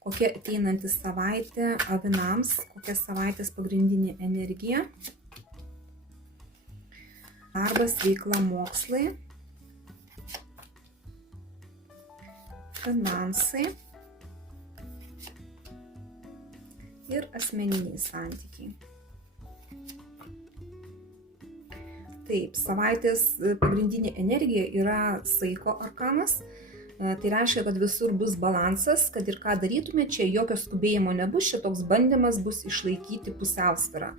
kokia ateinanti savaitė avinams, kokia savaitės pagrindinė energija. Darbas, veikla, mokslai, finansai ir asmeniniai santykiai. Taip, savaitės pagrindinė energija yra saiko arkanas. Tai reiškia, kad visur bus balansas, kad ir ką darytume, čia jokio skubėjimo nebus, čia toks bandymas bus išlaikyti pusiausvyrą.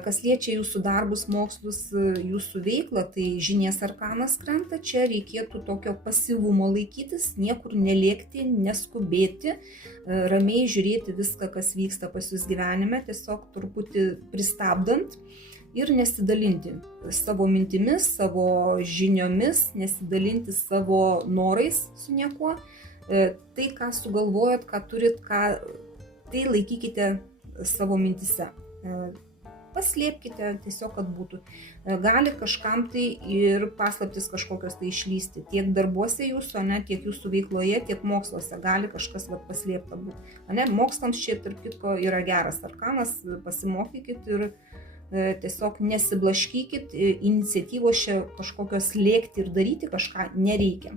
Kas liečia jūsų darbus, mokslus, jūsų veiklą, tai žinies arkanas krenta, čia reikėtų tokio pasyvumo laikytis, niekur nelėkti, neskubėti, ramiai žiūrėti viską, kas vyksta pas jūs gyvenime, tiesiog truputį pristabdant. Ir nesidalinti savo mintimis, savo žiniomis, nesidalinti savo norais su niekuo. Tai, ką sugalvojat, ką turit, tai laikykite savo mintise. Paslėpkite tiesiog, kad būtų. Gali kažkam tai ir paslaptis kažkokios tai išlysti. Tiek darbuose jūsų, tiek jūsų veikloje, tiek moksluose gali kažkas paslėpta būti. Mokslams čia, tarp kitko, yra geras arkanas, pasimokykit ir tiesiog nesiblaškykit, iniciatyvos čia kažkokios lėkti ir daryti kažką nereikia.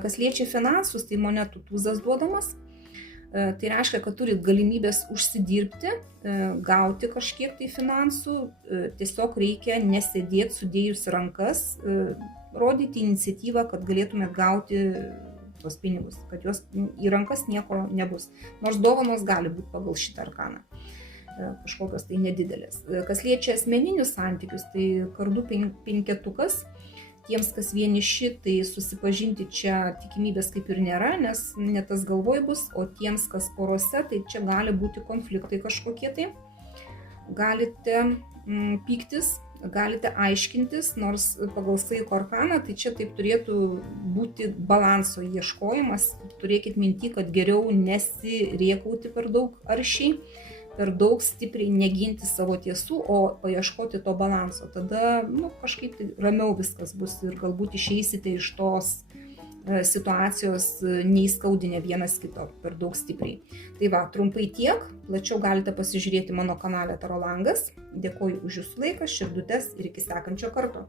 Kas liečia finansus, tai monetų tūzas duodamas. Tai reiškia, kad turit galimybės užsidirbti, gauti kažkiek tai finansų, tiesiog reikia nesėdėti sudėjus rankas, rodyti iniciatyvą, kad galėtumėt gauti tos pinigus, kad jos į rankas nieko nebus. Nors dovanos gali būti pagal šitą arkaną. Kažkokios tai nedidelės. Kas liečia asmeninius santykius, tai kardų penketukas. Tiems, kas vieniši, tai susipažinti čia tikimybės kaip ir nėra, nes ne tas galvoj bus, o tiems, kas porose, tai čia gali būti konfliktai kažkokie tai. Galite pyktis, galite aiškintis, nors pagal saiko arkaną, tai čia taip turėtų būti balanso ieškojimas. Turėkit minty, kad geriau nesirėkauti per daug aršiai, per daug stipriai neginti savo tiesų, o paieškoti to balanso. Tada kažkaip ramiau viskas bus ir galbūt išeisite iš tos situacijos neįskaudinę vienas kito per daug stipriai. Tai va, trumpai tiek, plačiau galite pasižiūrėti mano kanale Taro langas. Dėkoju už jūsų laiką, širdutes ir iki sekančio karto.